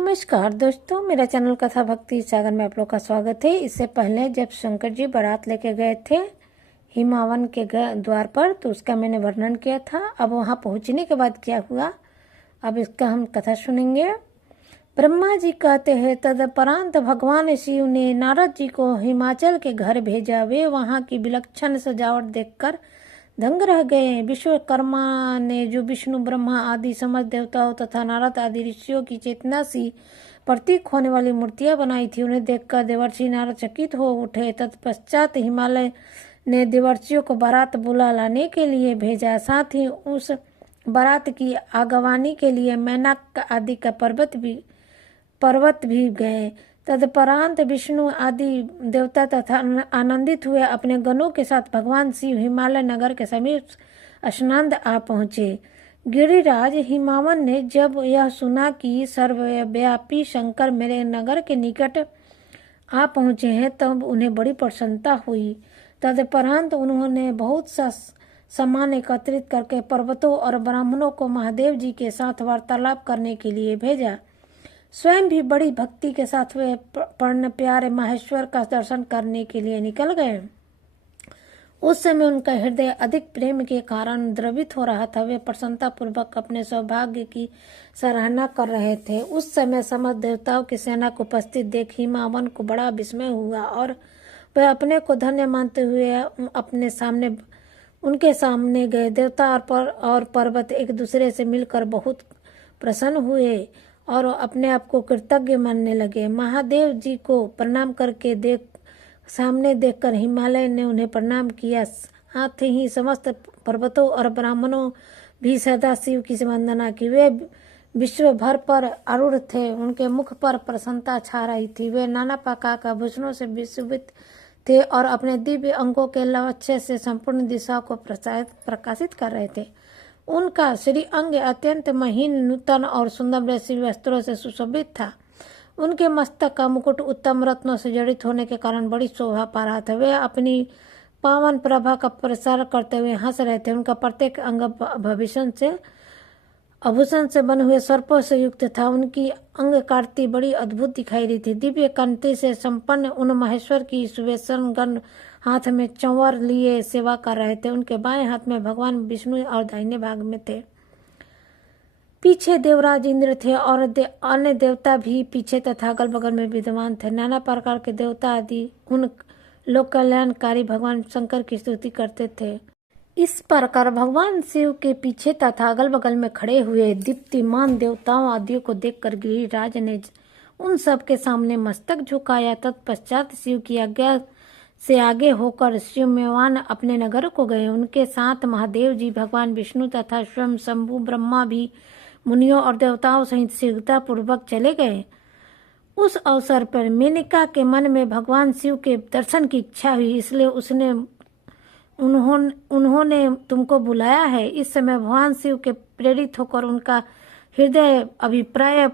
नमस्कार दोस्तों, मेरा चैनल कथा भक्ति सागर में आप लोग का स्वागत है। इससे पहले जब शंकर जी बारात लेके गए थे हिमावन के द्वार पर, तो उसका मैंने वर्णन किया था। अब वहां पहुंचने के बाद क्या हुआ, अब इसका हम कथा सुनेंगे। ब्रह्मा जी कहते हैं, तदपरांत भगवान शिव ने नारद जी को हिमाचल के घर भेजा। वे वहां की विलक्षण सजावट देखकर दंग रह गए। विश्वकर्मा ने जो विष्णु ब्रह्मा आदि समस्त देवताओं तथा नारद आदि ऋषियों की चेतना सी प्रतीक होने वाली मूर्तियां बनाई थी, उन्हें देखकर देवर्षि नारद चकित हो उठे। तत्पश्चात हिमालय ने देवर्षियों को बारात बुला लाने के लिए भेजा। साथ ही उस बारात की आगवानी के लिए मैनाक आदि का पर्वत भी गए। तदपरांत विष्णु आदि देवता तथा आनंदित हुए अपने गणों के साथ भगवान शिव हिमालय नगर के समीप स्नान आ पहुँचे। गिरिराज हिमावन ने जब यह सुना कि सर्वव्यापी शंकर मेरे नगर के निकट आ पहुँचे हैं, तब उन्हें बड़ी प्रसन्नता हुई। तदपरांत उन्होंने बहुत सा सामान एकत्रित करके पर्वतों और ब्राह्मणों को महादेव जी के साथ वार्तालाप करने के लिए भेजा। स्वयं भी बड़ी भक्ति के साथ वे पर्ण प्यारे माहेश्वर का दर्शन करने के लिए निकल गए। उस समय उनका हृदय अधिक प्रेम के कारण द्रवित हो रहा था। वे प्रसन्नता पूर्वक अपने सौभाग्य की सराहना कर रहे थे। उस समय समस्त देवताओं की सेना को उपस्थित देख हिमावन को बड़ा विस्मय हुआ और वह अपने को धन्य मानते हुए उनके सामने गए। देवता और पर्वत एक दूसरे से मिलकर बहुत प्रसन्न हुए और अपने आप को कृतज्ञ मानने लगे। महादेव जी को प्रणाम करके सामने देखकर हिमालय ने उन्हें प्रणाम किया। साथ ही समस्त पर्वतों और ब्राह्मणों भी सदा शिव की वंदना की। वे विश्व भर पर आरूढ़ थे, उनके मुख पर प्रसन्नता छा रही थी। वे नाना प्रकार का भूषणों से विशोभित थे और अपने दिव्य अंगों के लवच्छ से संपूर्ण दिशाओं को प्रकाशित कर रहे थे। उनका श्री अंग अत्यंत महीन, नूतन और सुंदर रेशमी वस्त्रों से सुशोभित था। उनके मस्तक का मुकुट उत्तम रत्नों से जड़ित होने के कारण बड़ी शोभा पा रहा था। वे अपनी पावन प्रभा का प्रसार करते हुए हंस रहे थे। उनका प्रत्येक अंग आभूषण से बने हुए सर्पों से युक्त था। उनकी अंग कांति बड़ी अद्भुत दिखाई रही थी। दिव्य कांति से संपन्न उन महेश्वर की सुवेशन गण हाथ में चंवर लिए सेवा कर रहे थे। उनके बाएं हाथ में भगवान विष्णु और दाहिने भाग में थे। पीछे देवराज इंद्र थे और अन्य देवता भी पीछे तथा अगल बगल में विद्यमान थे। नाना प्रकार के देवता आदि उन लोक कल्याणकारी भगवान शंकर की स्तुति करते थे। इस प्रकार भगवान शिव के पीछे तथा अगल बगल में खड़े हुए दीप्तिमान देवताओं आदियों को देखकर गिरिराज ने उन सब के सामने मस्तक झुकाया। तत्पश्चात शिव की आज्ञा से आगे होकर शिवमेवान अपने नगर को गए। उनके साथ महादेव जी, भगवान विष्णु तथा स्वयं शंभु ब्रह्मा भी मुनियों और देवताओं सहित शीघ्रता पूर्वक चले गए। उस अवसर पर मेनका के मन में भगवान शिव के दर्शन की इच्छा हुई, इसलिए उन्होंने तुमको बुलाया है। इस समय भगवान शिव के प्रेरित होकर उनका हृदय अभिप्राय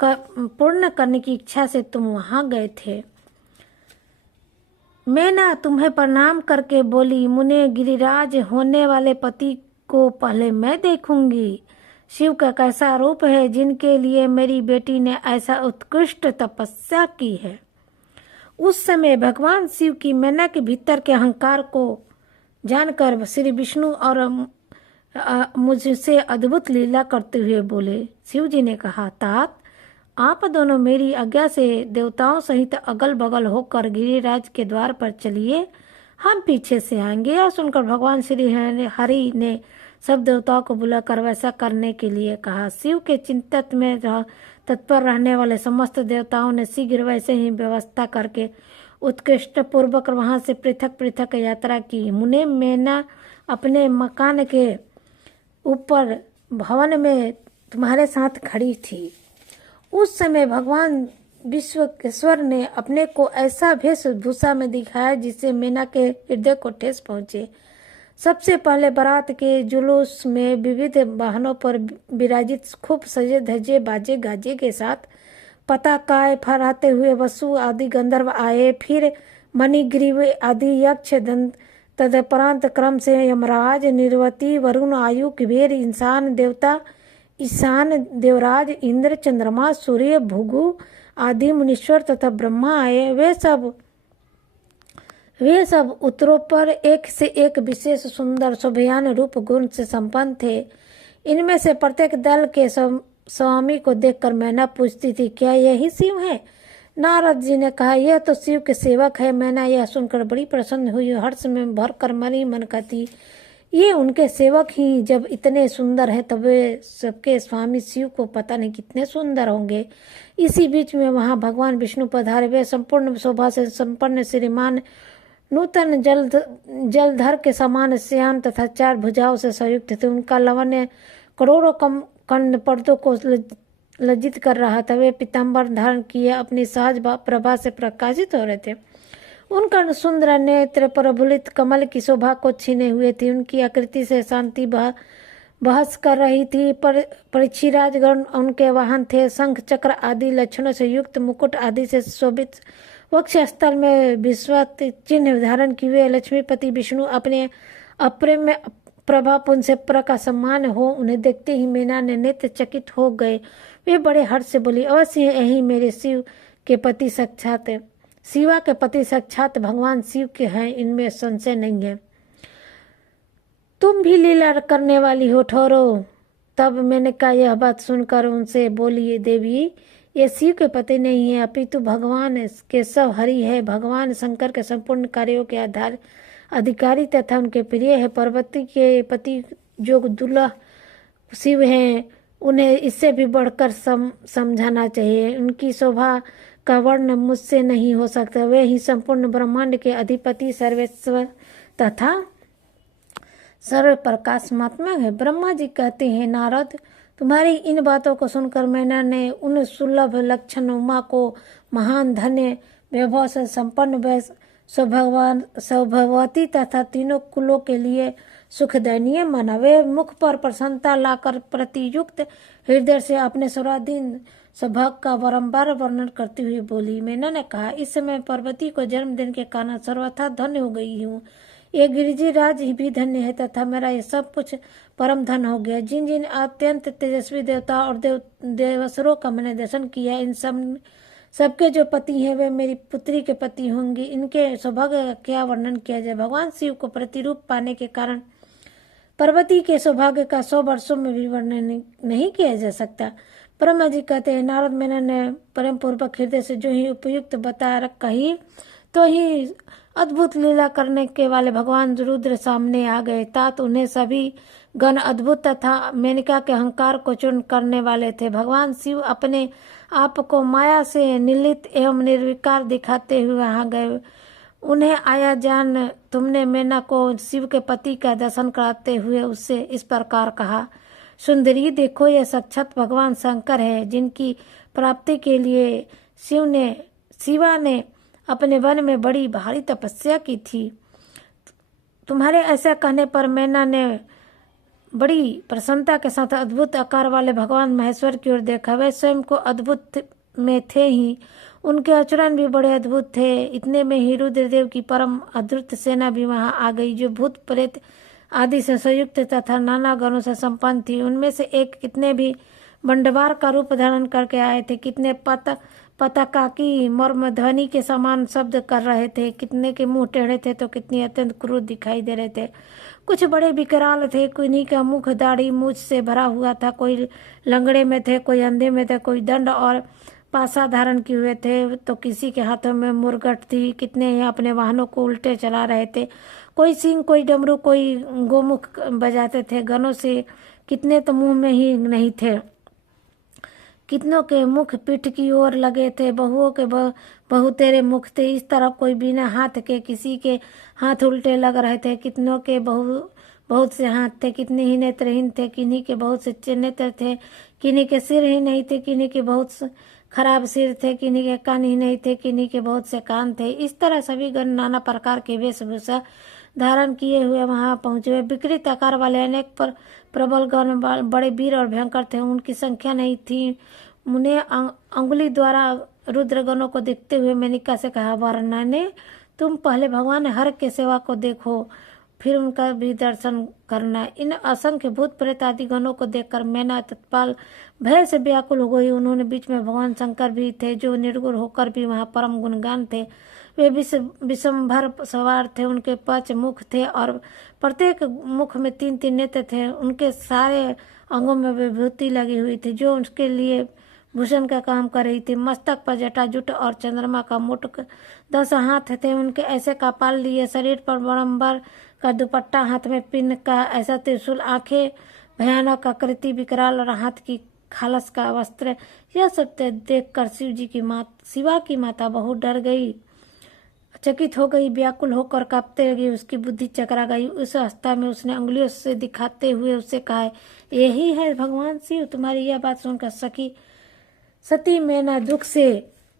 पूर्ण करने की इच्छा से तुम वहां गए थे। मैना तुम्हें प्रणाम करके बोली, मुने गिरिराज होने वाले पति को पहले मैं देखूंगी। शिव का कैसा रूप है, जिनके लिए मेरी बेटी ने ऐसा उत्कृष्ट तपस्या की है। उस समय भगवान शिव की मैना के भीतर के अहंकार को जानकर श्री विष्णु और मुझसे अद्भुत लीला करते हुए बोले। शिव जी ने कहा, तात आप दोनों मेरी आज्ञा से देवताओं सहित अगल बगल होकर गिरिराज के द्वार पर चलिए, हम पीछे से आएंगे। यह सुनकर भगवान श्री हरि ने सब देवताओं को बुलाकर वैसा करने के लिए कहा। शिव के चिंतन में तत्पर रहने वाले समस्त देवताओं ने शीघ्र वैसे ही व्यवस्था करके उत्कृष्ट पूर्वक वहां से पृथक पृथक यात्रा की। मुने मैना अपने मकान के ऊपर भवन में तुम्हारे साथ खड़ी थी। उस समय भगवान विश्वेश्वर ने अपने को ऐसा वेशभूषा में दिखाया जिससे मैना के हृदय को ठेस पहुंचे। सबसे पहले बारात के जुलूस में विविध वाहनों पर विराजित खूब सजे धजे बाजे गाजे के साथ पताकाएं फहराते हुए वसु आदि गंधर्व आए। फिर मणिग्रीव आदि यक्ष तदपरांत क्रम से यमराज, निर्वती, वरुण, आयु, कुबेर, इंसान देवता ईशान, देवराज, इंद्र, चंद्रमा, सूर्य, भृगु आदि मुनीश्वर तथा ब्रह्मा आए। वे सब उत्तरों पर एक से एक विशेष सुंदर शोभयान रूप गुण से संपन्न थे। इनमें से प्रत्येक दल के स्वामी को देखकर मैना पूछती थी, क्या यही शिव है? नारद जी ने कहा, यह तो शिव के सेवक है। मैना यह सुनकर बड़ी प्रसन्न हुई, हर्ष में भरकर मन ही मन कहती, ये उनके सेवक ही जब इतने सुंदर हैं तब वे सबके स्वामी शिव को पता नहीं कितने सुंदर होंगे। इसी बीच में वहां भगवान विष्णु पधारे। वे संपूर्ण शोभा से संपन्न श्रीमान, नूतन जलधर के समान श्याम तथा 4 भुजाओं से संयुक्त थे। उनका लावण्य करोड़ों कर्ण पर्दों को लज्जित कर रहा था। वे पीताम्बर धारण किए अपनी सहज प्रभा से प्रकाशित हो रहे थे। उनका सुंदर नेत्र प्रफुल्लित कमल की शोभा को छीने हुए थी। उनकी आकृति से शांति बहस कर रही थी। परीक्षिराजगण उनके वाहन थे। शंख चक्र आदि लक्षणों से युक्त मुकुट आदि से शोभित वक्ष स्थल में विश्वत चिन्ह धारण किए लक्ष्मीपति विष्णु अपने अप्रेम प्रभापुंज से प्रकाशमान हो उन्हें देखते ही मीना ने नेत्र चकित हो गए। वे बड़े हर्ष से बोली, अवश्य यही मेरे शिवा के पति साक्षात भगवान शिव के हैं, इनमें संशय नहीं है। तुम भी लीला करने वाली हो, ठहरो। तब मैंने कहा, यह बात सुनकर उनसे बोली, देवी ये शिव के पति नहीं है अपितु भगवान के सब हरि है। भगवान शंकर के संपूर्ण कार्यों के आधार अधिकारी तथा उनके प्रिय है। पार्वती के पति जो दुल्हा शिव हैं, उन्हें इससे भी बढ़कर समझाना चाहिए। उनकी शोभा का वर्ण मुझसे नहीं हो सकता। वे ही संपूर्ण ब्रह्मांड के अधिपति, सर्वेश्वर तथा सर्व प्रकाशमात्मा है। ब्रह्मा जी कहते हैं, नारद तुम्हारी इन बातों को सुनकर मैना ने उन सुलभ लक्षण उमा को महान धन्य वैभव से संपन्न सौभगवती तथा तीनों कुलों के लिए सुखदयनीय माना। वे मुख पर प्रसन्नता लाकर प्रतियुक्त हृदय से अपने सर्वाधीन सौभाग्य का बारंबार वर्णन करती हुई बोली। मैना ने कहा, इस समय पार्वती को जन्मदिन के कारण सर्वथा धन्य हो गई हूँ। ये गिरिजीराज भी धन्य है तथा मेरा ये सब कुछ परम धन हो गया। जिन जिन अत्यंत तेजस्वी देवता और देवसुरों का मैंने दर्शन किया, इन सबके जो पति हैं वे मेरी पुत्री के पति होंगे। इनके सौभाग्य का क्या वर्णन किया जाए। भगवान शिव को प्रतिरूप पाने के कारण पार्वती के सौभाग्य का 100 वर्षों में भी वर्णन नहीं किया जा सकता। ब्रह्मा जी कहते हैं, नारद मैंने ने प्रेम पूर्वक हृदय से जो ही उपयुक्त बता कही तो ही अद्भुत लीला करने के वाले भगवान रुद्र सामने आ गए। तात उन्हें सभी गण अद्भुत तथा मेनका के अहंकार को चूर्ण करने वाले थे। भगवान शिव अपने आप को माया से निर्लिप्त एवं निर्विकार दिखाते हुए वहां गए। उन्हें आया जान तुमने मैना को शिव के पति का दर्शन कराते हुए उससे इस प्रकार कहा, सुंदरी देखो, यह साक्षात भगवान शंकर है, जिनकी प्राप्ति के लिए शिवा ने अपने वन में बड़ी भारी तपस्या की थी। तुम्हारे ऐसा कहने पर मैना ने बड़ी प्रसन्नता के साथ अद्भुत आकार वाले भगवान महेश्वर की ओर देखा। वे स्वयं को अद्भुत में थे ही, उनके आचरण भी बड़े अद्भुत थे। इतने में ही रुद्रदेव की परम अद्भुत सेना भी वहां आ गई, जो भूत प्रेत आदि से संयुक्त तथा नाना गणों से संपन्न थी। उनमें से एक कितने भी बंडवार का रूप धारण करके आए थे, कितने पताका की मर्म ध्वनि के समान शब्द कर रहे थे, कितने के मुंह टेढ़े थे तो कितने अत्यंत क्रूर दिखाई दे रहे थे। कुछ बड़े विकराल थे, किन्हीं का मुख दाढ़ी मूछ से भरा हुआ था, कोई लंगड़े में थे, कोई अंधे में थे, कोई दंड और पासा धारण किए हुए थे, तो किसी के हाथों में मुरगट थी। कितने ही अपने वाहनों को उल्टे चला रहे थे, कोई सिंह, कोई डमरू, कोई गोमुख बजाते थे। गनों से कितने तो मुंह में ही नहीं थे, कितनों के मुख पीठ की ओर लगे थे। बहुओं के बहुतेरे मुख थे। इस तरह कोई बिना हाथ के, किसी के हाथ उल्टे लग रहे थे। कितनों के बहुत से हाथ थे, कितने ही नेत्रहीन थे, किन्हीं के बहुत से नेत्र थे, किन्हीं के सिर ही नहीं थे, किन्हीं के बहुत खराब सिर थे, किन्हीं के कान ही नहीं थे, किन्हीं के बहुत से कान थे। इस तरह सभी गण नाना प्रकार के वेशभूषा धारण किए हुए वहां पहुंचे। विकृत आकार वाले अनेक प्रबल गण बड़े वीर और भयंकर थे, उनकी संख्या नहीं थी। उन्हें अंगुली द्वारा रुद्रगणों को देखते हुए मेनका से कहा, वरना ने तुम पहले भगवान हर के सेवा को देखो। फिर उनका भी दर्शन करना। इन असंख्य भूत प्रेत आदि गणों को देखकर मैना तत्काल भय से व्याकुल हो गई। उन्होंने बीच में भगवान शंकर भी थे, जो निर्गुण होकर भी वहाँ परम गुणगान थे। वे विषंभर सवार थे, उनके 5 मुख थे और प्रत्येक मुख में 3-3 नेत्र थे। उनके सारे अंगों में विभूति लगी हुई थी, जो उसके लिए भूषण का काम कर रही थी। मस्तक पर जटाजुट और चंद्रमा का मुकुट, 10 हाथ थे उनके ऐसे कपाल लिए, शरीर पर बड़म्बर का दुपट्टा, हाथ में पिन का ऐसा त्रिशूल, आंखें भयानक आकृति विकराल और हाथ की खालस का वस्त्र। यह सब देखकर शिवा की माता बहुत डर गई, चकित हो गई, व्याकुल होकर कांपते लगी। उसकी बुद्धि चकरा गई। उस अवस्था में उसने उंगलियों से दिखाते हुए उससे कहा, यही है भगवान शिव। तुम्हारी यह बात सुनकर सती मैना दुख से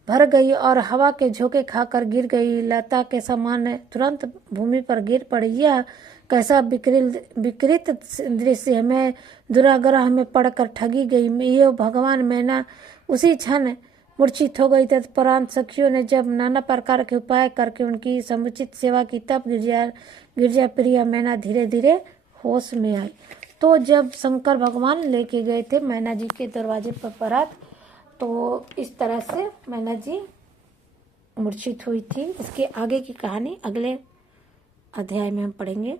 भर गई और हवा के झोंके खाकर गिर गई। लता के समान तुरंत भूमि पर गिर पड़ी। यह कैसा विकृत दृश्य है! मैं दुराग्रह में पड़कर ठगी गई। ये भगवान! मैना उसी क्षण मूर्छित हो गई। तत्परांत सखियों ने जब नाना प्रकार के उपाय करके उनकी समुचित सेवा की, तब गिरजा प्रिया मैना धीरे धीरे होश में आई। तो जब शंकर भगवान लेके गए थे मैना जी के दरवाजे पर बारात, तो इस तरह से मैना जी मूर्छित हुई थी। इसके आगे की कहानी अगले अध्याय में हम पढ़ेंगे।